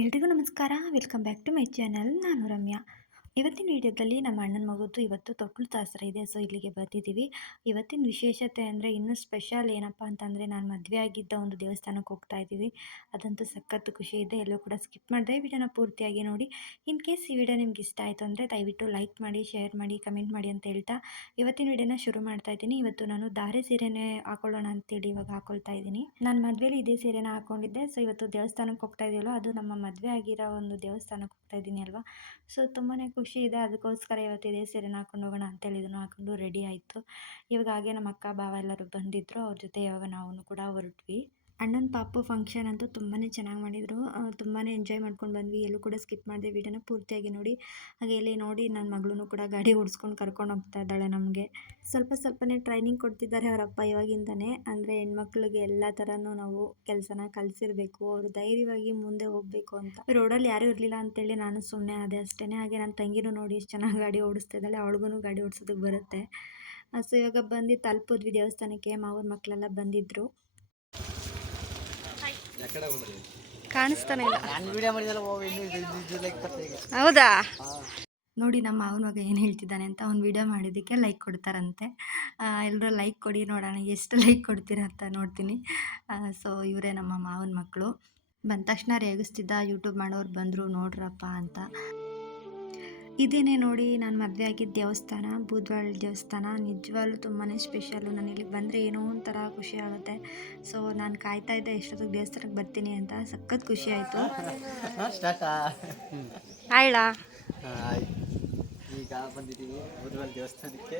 ಎಲ್ರಿಗೂ ನಮಸ್ಕಾರ. Welcome back to my channel. ನಾನು ರಮ್ಯಾ. ಇವತ್ತಿನ ವಿಡಿಯೋದಲ್ಲಿ ನಮ್ಮ ಅಣ್ಣನ ಮಗುದ್ದು ಇವತ್ತು ತೊಟ್ಲು ತಾಸ್ರ ಇದೆ. ಸೊ ಇಲ್ಲಿಗೆ ಬರ್ತಿದ್ದೀವಿ. ಇವತ್ತಿನ ವಿಶೇಷತೆ ಅಂದರೆ ಇನ್ನೂ ಸ್ಪೆಷಲ್ ಏನಪ್ಪ ಅಂತಂದರೆ ನಾನು ಮದುವೆ ಆಗಿದ್ದ ಒಂದು ದೇವಸ್ಥಾನಕ್ಕೆ ಹೋಗ್ತಾ ಇದ್ದೀವಿ. ಅದಂತೂ ಸಖತ್ತು ಖುಷಿ ಇದೆ. ಎಲ್ಲೂ ಕೂಡ ಸ್ಕಿಪ್ ಮಾಡಿದೆ ವಿಡಿಯೋನ ಪೂರ್ತಿಯಾಗಿ ನೋಡಿ. ಇನ್ ಕೇಸ್ ಈ ವಿಡಿಯೋ ನಿಮ್ಗೆ ಇಷ್ಟ ಆಯಿತು ಅಂದರೆ ದಯವಿಟ್ಟು ಲೈಕ್ ಮಾಡಿ, ಶೇರ್ ಮಾಡಿ, ಕಮೆಂಟ್ ಮಾಡಿ ಅಂತ ಹೇಳ್ತಾ ಇವತ್ತಿನ ವಿಡಿಯೋನ ಶುರು ಮಾಡ್ತಾ ಇದ್ದೀನಿ. ಇವತ್ತು ನಾನು ಧಾರೆ ಸೀರೆನೇ ಹಾಕೊಳ್ಳೋಣ ಅಂತೇಳಿ ಇವಾಗ ಹಾಕೊಳ್ತಾ ಇದ್ದೀನಿ. ನಾನು ಮದುವೆಲಿ ಇದೇ ಸೀರೆನ ಹಾಕೊಂಡಿದ್ದೆ. ಸೊ ಇವತ್ತು ದೇವಸ್ಥಾನಕ್ಕೆ ಹೋಗ್ತಾ ಇದೆಯಲ್ಲ, ಅದು ನಮ್ಮ ಮದುವೆ ಆಗಿರೋ ಒಂದು ದೇವಸ್ಥಾನಕ್ಕೆ ಹೋಗ್ತಾ ಇದ್ದೀನಿ ಅಲ್ವಾ. ಸೊ ತುಂಬಾ ಖುಷಿ ಇದೆ. ಅದಕ್ಕೋಸ್ಕರ ಇವತ್ತು ಇದೇ ಸೀರೆನ ಹಾಕೊಂಡು ಹೋಗೋಣ ಅಂತೇಳಿ ಇದನ್ನು ಹಾಕೊಂಡು ರೆಡಿ ಆಯಿತು. ಇವಾಗ ಹಾಗೆ ನಮ್ಮ ಅಕ್ಕ ಬಾವ ಎಲ್ಲರೂ ಬಂದಿದ್ದರು. ಅವ್ರ ಜೊತೆ ಇವಾಗ ನಾವು ಕೂಡ ಹೊರಟ್ವಿ. ಅಣ್ಣನ ಪಾಪು ಫಂಕ್ಷನ್ ಅಂತೂ ತುಂಬಾ ಚೆನ್ನಾಗಿ ಮಾಡಿದರು. ತುಂಬಾ ಎಂಜಾಯ್ ಮಾಡ್ಕೊಂಡು ಬಂದ್ವಿ. ಎಲ್ಲೂ ಕೂಡ ಸ್ಕಿಪ್ ಮಾಡಿದೆ. ವಿಡಿಯೋನ ಪೂರ್ತಿಯಾಗಿ ನೋಡಿ. ಹಾಗೆ ಇಲ್ಲಿ ನೋಡಿ ನನ್ನ ಮಗಳೂ ಕೂಡ ಗಾಡಿ ಓಡಿಸ್ಕೊಂಡು ಕರ್ಕೊಂಡು ಹೋಗ್ತಾ ಇದ್ದಾಳೆ. ನಮಗೆ ಸ್ವಲ್ಪನೇ ಟ್ರೈನಿಂಗ್ ಕೊಡ್ತಿದ್ದಾರೆ ಅವರಪ್ಪ ಇವಾಗಿಂದನೇ. ಅಂದರೆ ಹೆಣ್ಮಕ್ಳಿಗೆ ಎಲ್ಲ ಥರನೂ ನಾವು ಕೆಲಸನ ಕಲಿಸಿರ್ಬೇಕು, ಅವರು ಧೈರ್ಯವಾಗಿ ಮುಂದೆ ಹೋಗಬೇಕು ಅಂತ. ರೋಡಲ್ಲಿ ಯಾರೂ ಇರಲಿಲ್ಲ ಅಂತೇಳಿ ನಾನು ಸುಮ್ಮನೆ ಆದೆ ಅಷ್ಟೇ. ಹಾಗೆ ನನ್ನ ತಂಗಿನೂ ನೋಡಿ ಎಷ್ಟು ಚೆನ್ನಾಗಿ ಗಾಡಿ ಓಡಿಸ್ತಾ ಇದ್ದಾಳೆ. ಅವಳಿಗೂ ಗಾಡಿ ಓಡಿಸೋದಕ್ಕೆ ಬರುತ್ತೆ. ಸೊ ಇವಾಗ ಬಂದು ತಲುಪಿದ್ವಿ ದೇವಸ್ಥಾನಕ್ಕೆ. ಮಾವ್ರ ಮಕ್ಕಳೆಲ್ಲ ಬಂದಿದ್ದರು. ಕಾಣಿಸ್ತಾನೆ ಇಲ್ಲ. ಹೌದಾ? ನೋಡಿ ನಮ್ಮ ಅವನವಾಗ ಏನು ಹೇಳ್ತಿದ್ದಾನೆ ಅಂತ. ಅವ್ನು ವಿಡಿಯೋ ಮಾಡಿದ್ದಕ್ಕೆ ಲೈಕ್ ಕೊಡ್ತಾರಂತೆ. ಎಲ್ಲರೂ ಲೈಕ್ ಕೊಡಿ, ನೋಡೋಣ ಎಷ್ಟು ಲೈಕ್ ಕೊಡ್ತೀರ ಅಂತ ನೋಡ್ತೀನಿ. ಸೊ ಇವರೇ ನಮ್ಮ ಮಾವನ ಮಕ್ಕಳು. ಬಂದ ತಕ್ಷಣ ರೇಗಿಸ್ತಿದ್ದ, ಯೂಟ್ಯೂಬ್ ಮಾಡೋರು ಬಂದರು ನೋಡ್ರಪ್ಪ ಅಂತ. ಇದೇನೇ ನೋಡಿ ನಾನು ಮದುವೆ ಆಗಿದ್ದ ದೇವಸ್ಥಾನ, ಬೂದ್ವಾಳ ದೇವಸ್ಥಾನ. ನಿಜವಾಗ್ಲೂ ತುಂಬಾ ಸ್ಪೆಷಲ್ಲು. ನಾನು ಇಲ್ಲಿಗೆ ಬಂದರೆ ಏನೋ ಒಂಥರ ಖುಷಿ ಆಗುತ್ತೆ. ಸೊ ನಾನು ಕಾಯ್ತಾ ಇದ್ದೆ ಎಷ್ಟೊತ್ತಿಗೆ ದೇವಸ್ಥಾನಕ್ಕೆ ಬರ್ತೀನಿ ಅಂತ. ಸಖತ್ ಖುಷಿ ಆಯಿತು. ಆಯ್ಲಾ ಈಗ ಬಂದಿದ್ದೀವಿ ಬೂದ್ವಾಳ ದೇವಸ್ಥಾನಕ್ಕೆ.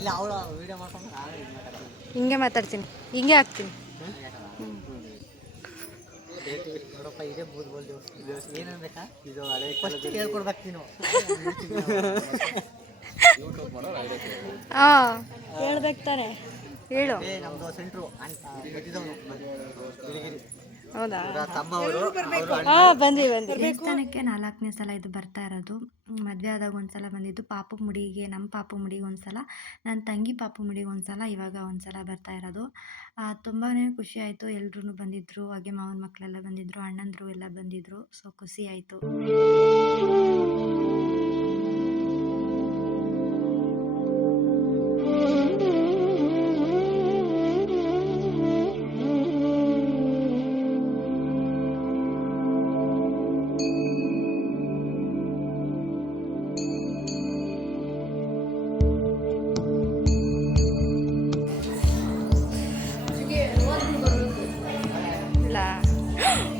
ಇಲ್ಲ ಅವಳು ವಿಡಿಯೋ ಮಾಡ್ಕೊಂಡು ಹಿಂಗೆ ಮಾತಾಡ್ತೀನಿ, ಹಿಂಗೆ ಹಾಕ್ತೀನಿ. ನೋಡಪ್ಪ, ಇದೇ ಬೂದ್ವಾಳ ದೇವಸ್ಥಾನ. ಏನೇನು ಬೇಕಾ ಇದು ಹಳೆ ಫಸ್ಟ್ ಹೇಳ್ಕೊಡ್ಬೇಕು ನೀನು. ಹೇಳ್ಬೇಕು ತಾನೆ, ಹೇಳು. ನಮ್ಮದು ಸೆಂಟ್ರು ಬಂದಿದ್ದವನು ಗಿರಿಗಿರಿ. ಹೌದಾ? ತಮ್ಮ ಅವರು ಬಂದ್ವಿ. ದೇವಸ್ಥಾನಕ್ಕೆ 4ನೇ ಸಲ ಇದು ಬರ್ತಾ ಇರೋದು. ಮದುವೆ ಆದಾಗ ಒಂದ್ಸಲ ಬಂದಿದ್ದು ಪಾಪು ಮುಡಿಗೆ, ನಮ್ಮ ಪಾಪು ಮುಡಿಗೆ ಒಂದ್ಸಲ, ನನ್ನ ತಂಗಿ ಪಾಪು ಮುಡಿಗೆ ಒಂದ್ಸಲ, ಇವಾಗ ಒಂದ್ಸಲ ಬರ್ತಾ ಇರೋದು. ತುಂಬಾ ಖುಷಿ ಆಯಿತು. ಎಲ್ರೂ ಬಂದಿದ್ದರು. ಹಾಗೆ ಮಾವನ ಮಕ್ಕಳೆಲ್ಲ ಬಂದಿದ್ದರು, ಅಣ್ಣಂದರು ಎಲ್ಲ ಬಂದಿದ್ದರು. ಸೊ ಖುಷಿ ಆಯಿತು.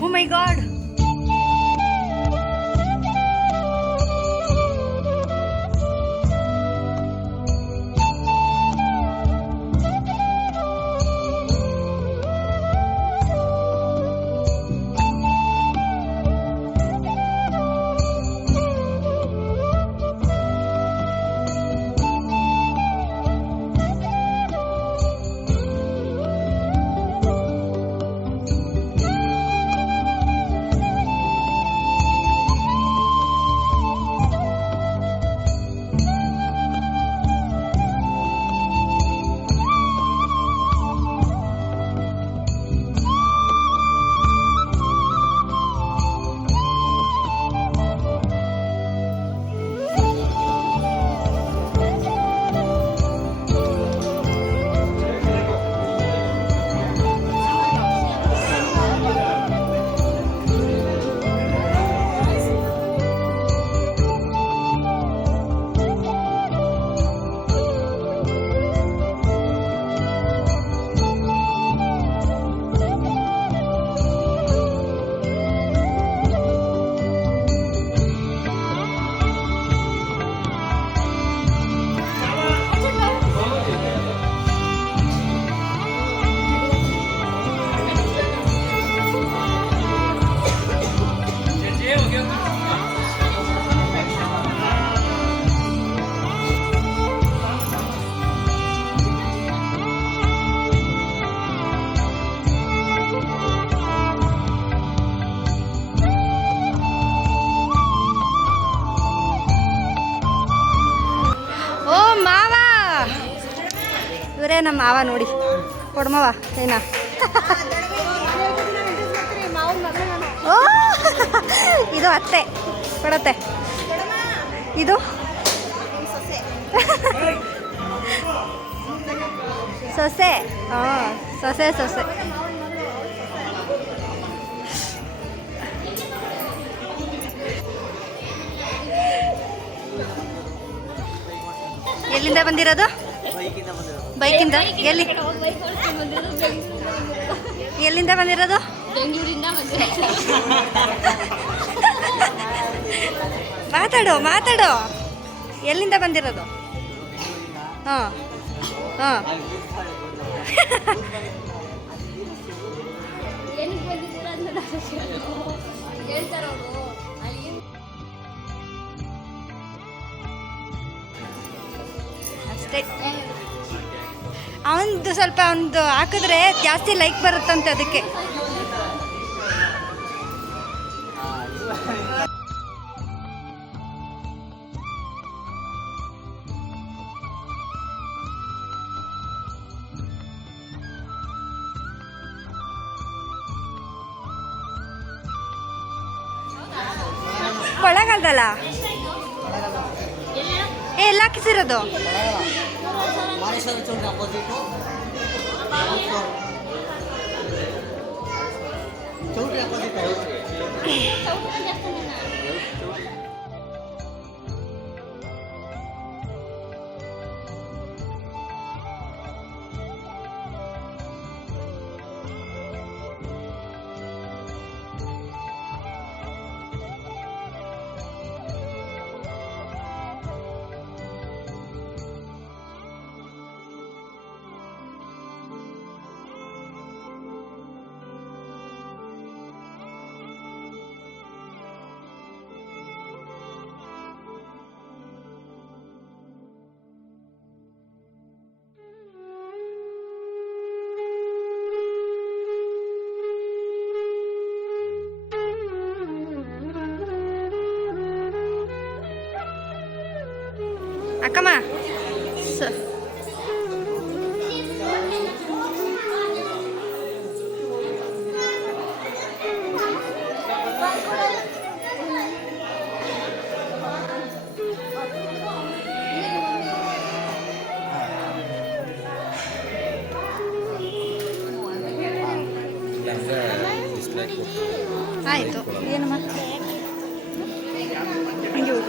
Oh my God! ಇವರೇ ನಮ್ಮ ಮಾವ ನೋಡಿ. ಕೊಡ್ಮವ ಏನ ಇದು ಅತ್ತೆ ಕೊಡತ್ತೆ. ಇದು ಸೊಸೆ. ಹಾಂ, ಸೊಸೆ. ಎಲ್ಲಿಂದ ಬಂದಿರೋದು? ಬೈಕಿಂದ. ಎಲ್ಲಿಂದ ಬಂದಿರೋದು? ಬೆಂಗಳೂರಿಂದ ಮಾತಾಡು. ಎಲ್ಲಿಂದ ಬಂದಿರೋದು? ಹಾಂ. ಏನಕ್ಕೆ ಬಂದಿದ್ದೀರಾ ಅಂತ ಹೇಳ್ತಾರೆ ಅವರು. ಅಷ್ಟೇ. ಅವನದು ಸ್ವಲ್ಪ ಅವನದು ಹಾಕಿದ್ರೆ ಜಾಸ್ತಿ ಲೈಕ್ ಬರುತ್ತಂತೆ, ಅದಕ್ಕೆ. ಕೊಳಗಲ್ದಲ್ಲ ಎಲ್ಲ ಹಾಕಿಸಿರೋದು. ಮಾರೇಶ್ವರ ಚೌಲ್ಟ್ರಿ ಅಪೋಸಿಟು ಚೌಲ್ಟ್ರಿ ಅಪೋಸಿಟ್. ಅಕ್ಕಮ್ಮ ಆಯಿತು. ಏನಮ್ಮ ಹಂಗೆ ಹೋಗು.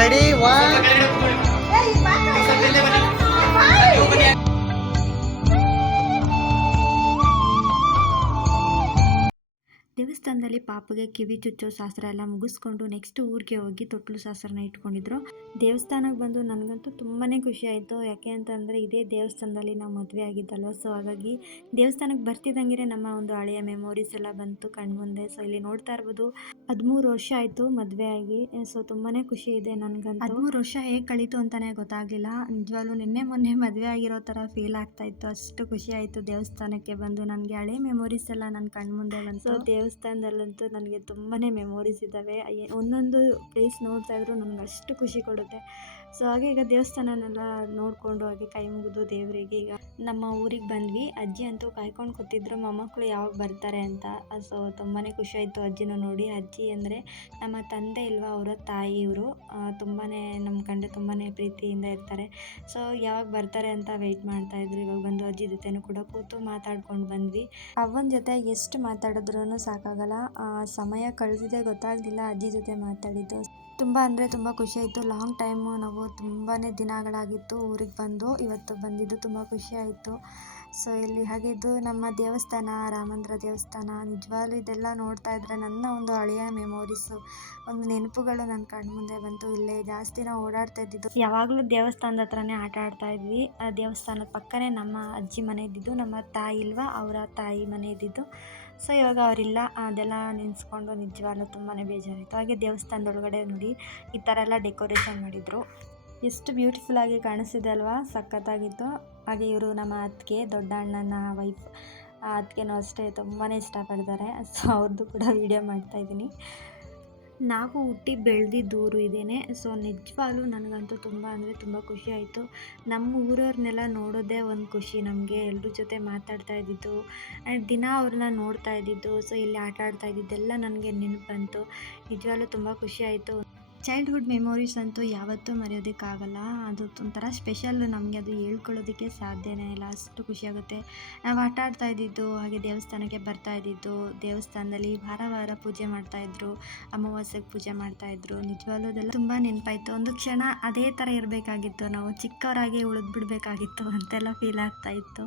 ರೆಡಿ ಒನ್ ದೇವಸ್ಥಾನದಲ್ಲಿ ಪಾಪಗೆ ಕಿವಿ ಚುಚ್ಚೋ ಶಾಸ್ತ್ರ ಎಲ್ಲ ಮುಗಿಸ್ಕೊಂಡು ನೆಕ್ಸ್ಟ್ ಊರಿಗೆ ಹೋಗಿ ತೊಟ್ಲು ಶಾಸ್ತ್ರನ ಇಟ್ಕೊಂಡಿದ್ರು. ದೇವಸ್ಥಾನಕ್ಕೆ ಬಂದು ನನಗಂತೂ ತುಂಬಾ ಖುಷಿ ಆಯಿತು. ಯಾಕೆ ಅಂತಂದರೆ ಇದೇ ದೇವಸ್ಥಾನದಲ್ಲಿ ನಾವು ಮದುವೆ ಆಗಿದ್ದಲ್ವ. ಸೊ ಹಾಗಾಗಿ ದೇವಸ್ಥಾನಕ್ಕೆ ಬರ್ತಿದ್ದಂಗೆ ನಮ್ಮ ಒಂದು ಹಳೆಯ ಮೆಮೊರೀಸ್ ಎಲ್ಲ ಬಂತು ಕಣ್ಮುಂದೆ. ಸೊ ಇಲ್ಲಿ ನೋಡ್ತಾ ಇರ್ಬೋದು 13 ವರ್ಷ ಆಯಿತು ಮದುವೆ ಆಗಿ. ಸೊ ತುಂಬಾ ಖುಷಿ ಇದೆ ನನಗಂತೂ. 13 ವರ್ಷ ಹೇಗೆ ಕಳೀತು ಅಂತಲೇ ಗೊತ್ತಾಗಲಿಲ್ಲ. ನಿಜವಾಗ್ಲೂ ನಿನ್ನೆ ಮೊನ್ನೆ ಮದುವೆ ಆಗಿರೋ ಥರ ಫೀಲ್ ಆಗ್ತಾ ಇತ್ತು. ಅಷ್ಟು ಖುಷಿ ಆಯಿತು ದೇವಸ್ಥಾನಕ್ಕೆ ಬಂದು. ನನಗೆ ಹಳೆ ಮೆಮೊರೀಸ್ ಎಲ್ಲ ನನ್ನ ಕಣ್ಮುಂದೆ ಬಂತು. ಸೊ ದೇವಸ್ಥಾನದಲ್ಲಂತೂ ನನಗೆ ತುಂಬಾ ಮೆಮೊರೀಸ್ ಇದ್ದಾವೆ. ಒಂದೊಂದು ಪ್ಲೇಸ್ ನೋಡ್ತಾ ಇದ್ರು ನನಗೆ ಅಷ್ಟು ಖುಷಿ ಕೊಡುತ್ತೆ. ಸೊ ಹಾಗೆ ಈಗ ದೇವಸ್ಥಾನನೆಲ್ಲ ನೋಡಿಕೊಂಡು ಹಾಗೆ ಕೈ ಮುಗಿದು ದೇವರಿಗೆ ಈಗ ನಮ್ಮ ಊರಿಗೆ ಬಂದ್ವಿ. ಅಜ್ಜಿ ಅಂತೂ ಕಾಯ್ಕೊಂಡು ಕೂತಿದ್ರು ಮೊಮ್ಮಕ್ಕಳು ಯಾವಾಗ ಬರ್ತಾರೆ ಅಂತ. ಸೊ ತುಂಬಾ ಖುಷಿ ಆಯಿತು ಅಜ್ಜಿನ ನೋಡಿ. ಅಜ್ಜಿ ಅಂದರೆ ನಮ್ಮ ತಂದೆ ಇಲ್ವಾ, ಅವರ ತಾಯಿ ಇವರು. ತುಂಬಾ ನಮ್ಮ ಕಂಡ್ರೆ ತುಂಬಾ ಪ್ರೀತಿಯಿಂದ ಇರ್ತಾರೆ. ಸೊ ಯಾವಾಗ ಬರ್ತಾರೆ ಅಂತ ವೆಯ್ಟ್ ಮಾಡ್ತಾಯಿದ್ರು. ಇವಾಗ ಬಂದು ಅಜ್ಜಿ ಜೊತೆನೂ ಕೂಡ ಕೂತು ಮಾತಾಡ್ಕೊಂಡು ಬಂದ್ವಿ. ಅವ್ವನ ಜೊತೆ ಎಷ್ಟು ಮಾತಾಡಿದ್ರೂ ಸಾಕಾಗಲ್ಲ. ಸಮಯ ಕಳೆದಿದೆ ಗೊತ್ತಾಗಲಿಲ್ಲ ಅಜ್ಜಿ ಜೊತೆ ಮಾತಾಡಿದ್ದು. ತುಂಬ ಅಂದರೆ ತುಂಬ ಖುಷಿ ಆಯಿತು. ಲಾಂಗ್ ಟೈಮು ನಾವು ತುಂಬಾ ದಿನಗಳಾಗಿತ್ತು ಊರಿಗೆ ಬಂದು. ಇವತ್ತು ಬಂದಿದ್ದು ತುಂಬ ಖುಷಿ ಆಯಿತು. ಸೊ ಇಲ್ಲಿ ಹಾಗಿದ್ದು ನಮ್ಮ ದೇವಸ್ಥಾನ ರಾಮಂದ್ರ ದೇವಸ್ಥಾನ. ನಿಜವಾಗ್ಲೂ ಇದೆಲ್ಲ ನೋಡ್ತಾ ಇದ್ದರೆ ನನ್ನ ಒಂದು ಹಳೆಯ ಮೆಮೊರೀಸು, ಒಂದು ನೆನಪುಗಳು ನನ್ನ ಕಣ್ಮುಂದೆ ಬಂತು. ಇಲ್ಲೇ ಜಾಸ್ತಿ ನಾವು ಓಡಾಡ್ತಾ ಇದ್ದಿದ್ದು. ಯಾವಾಗಲೂ ದೇವಸ್ಥಾನದ ಹತ್ರನೇ ಆಟ ಆಡ್ತಾ ಇದ್ವಿ. ಆ ದೇವಸ್ಥಾನದ ಪಕ್ಕನೇ ನಮ್ಮ ಅಜ್ಜಿ ಮನೆ ಇದ್ದಿದ್ದು. ನಮ್ಮ ತಾಯಿ ಇಲ್ವಾ, ಅವರ ತಾಯಿ ಮನೆ ಇದ್ದಿದ್ದು. ಸೊ ಇವಾಗ ಅವರಿಲ್ಲ. ಅದೆಲ್ಲ ನೆನೆಸ್ಕೊಂಡು ನಿಜವಾಗ್ಲೂ ತುಂಬಾ ಬೇಜಾರಾಯಿತು. ಹಾಗೆ ದೇವಸ್ಥಾನದೊಳಗಡೆ ನೋಡಿ ಈ ಥರ ಎಲ್ಲ ಡೆಕೋರೇಷನ್ ಮಾಡಿದರು. ಎಷ್ಟು ಬ್ಯೂಟಿಫುಲ್ಲಾಗಿ ಕಾಣಿಸ್ತಿದೆ ಅಲ್ವಾ, ಸಖತ್ತಾಗಿತ್ತು. ಹಾಗೆ ಇವರು ನಮ್ಮ ಅತ್ತಿಗೆ, ದೊಡ್ಡ ಅಣ್ಣನ ವೈಫ್. ಆ ಅತ್ತಿಗೆನೂ ಅಷ್ಟೇ ತುಂಬಾ ಇಷ್ಟಪಡ್ತಾರೆ. ಸೊ ಅವ್ರದ್ದು ಕೂಡ ವೀಡಿಯೋ ಮಾಡ್ತಾಯಿದ್ದೀನಿ. ನಾವು ಹುಟ್ಟಿ ಬೆಳೆದಿದ್ದು ಊರು ಇದೇನೆ. ಸೊ ನಿಜವಾಗ್ಲೂ ನನಗಂತೂ ತುಂಬ ಅಂದರೆ ತುಂಬ ಖುಷಿ ಆಯಿತು. ನಮ್ಮ ಊರವ್ರನ್ನೆಲ್ಲ ನೋಡೋದೇ ಒಂದು ಖುಷಿ ನಮಗೆ. ಎಲ್ಲರ ಜೊತೆ ಮಾತಾಡ್ತಾ ಇದ್ದಿದ್ದು ಆ್ಯಂಡ್ ದಿನ ಅವ್ರನ್ನ ನೋಡ್ತಾ ಇದ್ದಿದ್ದು. ಸೊ ಇಲ್ಲಿ ಆಟ ಆಡ್ತಾ ಇದ್ದಿದ್ದೆಲ್ಲ ನನಗೆ ನೆನಪು ಬಂತು. ನಿಜವಾಗ್ಲೂ ತುಂಬ ಖುಷಿ ಆಯಿತು. ಚೈಲ್ಡ್ಹುಡ್ ಮೆಮೊರೀಸ್ ಅಂತೂ ಯಾವತ್ತೂ ಮರೆಯೋದಕ್ಕಾಗಲ್ಲ. ಅದು ಒಂಥರ ಸ್ಪೆಷಲ್ಲು. ನಮಗೆ ಅದು ಹೇಳ್ಕೊಳ್ಳೋದಕ್ಕೆ ಸಾಧ್ಯನೇ ಇಲ್ಲ, ಅಷ್ಟು ಖುಷಿಯಾಗುತ್ತೆ. ನಾವು ಆಟ ಆಡ್ತಾ ಇದ್ದಿದ್ದು, ಹಾಗೆ ದೇವಸ್ಥಾನಕ್ಕೆ ಬರ್ತಾ ಇದ್ದಿದ್ದು. ದೇವಸ್ಥಾನದಲ್ಲಿ ವಾರ ವಾರ ಪೂಜೆ ಮಾಡ್ತಾಯಿದ್ರು, ಅಮಾವಾಸ್ಯೆಗೆ ಪೂಜೆ ಮಾಡ್ತಾಯಿದ್ರು. ನಿಜವಾಗ್ಲೂ ಅದೆಲ್ಲ ತುಂಬ ನೆನಪಾಯಿತು. ಒಂದು ಕ್ಷಣ ಅದೇ ಥರ ಇರಬೇಕಾಗಿತ್ತು, ನಾವು ಚಿಕ್ಕವರಾಗಿ ಉಳಿದ್ಬಿಡ್ಬೇಕಾಗಿತ್ತು ಅಂತೆಲ್ಲ ಫೀಲ್ ಆಗ್ತಾಯಿತ್ತು.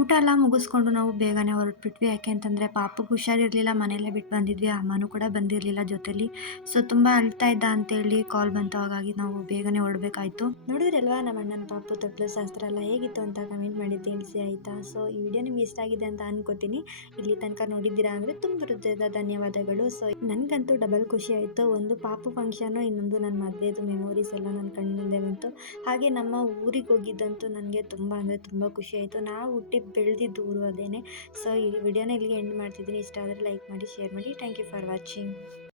ಊಟ ಎಲ್ಲ ಮುಗಿಸ್ಕೊಂಡು ನಾವು ಬೇಗನೆ ಹೊರಟ್ಬಿಟ್ವಿ. ಯಾಕೆ ಅಂತಂದರೆ ಪಾಪುಗೆ ಹುಷಾರಿರಲಿಲ್ಲ, ಮನೆಯಲ್ಲೇ ಬಿಟ್ಟು ಬಂದಿದ್ವಿ. ಅಮ್ಮನೂ ಕೂಡ ಬಂದಿರಲಿಲ್ಲ ಜೊತೆಲಿ. ಸೊ ತುಂಬ ಅಳ್ತಾ ಇದ್ದ ಅಂತೇಳಿ ಕಾಲ್ ಬಂತು, ಹಾಗಾಗಿ ನಾವು ಬೇಗನೆ ಹೊರಡ್ಬೇಕಾಯ್ತು. ನೋಡಿದ್ರಲ್ವಾ ನಮ್ಮ ಅಣ್ಣನ ಪಾಪು ತೊಟ್ಲು ಶಾಸ್ತ್ರ ಎಲ್ಲ ಹೇಗಿತ್ತು ಅಂತ ಕಮೆಂಟ್ ಮಾಡಿ ತಿಳಿಸಿ ಆಯಿತಾ. ಸೊ ಈ ವಿಡಿಯೋ ನಿಮ್ಗೆ ಇಷ್ಟ ಆಗಿದೆ ಅಂತ ಅನ್ಕೋತೀನಿ. ಇಲ್ಲಿ ತನಕ ನೋಡಿದ್ದೀರಾ ಅಂದರೆ ತುಂಬ ಹೃದಯದ ಧನ್ಯವಾದಗಳು. ಸೊ ನನಗಂತೂ ಡಬಲ್ ಖುಷಿ ಆಯಿತು. ಒಂದು ಪಾಪು ಫಂಕ್ಷನು, ಇನ್ನೊಂದು ನನ್ನ ಮದುವೆದು ಮೆಮೊರೀಸ್ ಎಲ್ಲ ನನ್ನ ಕಣ್ಣು ಮುಂದೆ ಬಂತು. ಹಾಗೆ ನಮ್ಮ ಊರಿಗೆ ಹೋಗಿದ್ದಂತೂ ನನಗೆ ತುಂಬ ಅಂದರೆ ತುಂಬ ಖುಷಿ ಆಯಿತು. ನಾವು ಹುಟ್ಟಿ ಬೆಳೆದಿದ್ದು ಊರು ಅದೇನೆ. ಸೊ ಈ ವಿಡಿಯೋನ ಇಲ್ಲಿಗೆ ಎಂಡ್ ಮಾಡ್ತಿದ್ದೀನಿ. ಇಷ್ಟ ಆದರೆ ಲೈಕ್ ಮಾಡಿ, ಶೇರ್ ಮಾಡಿ. Thank you for watching.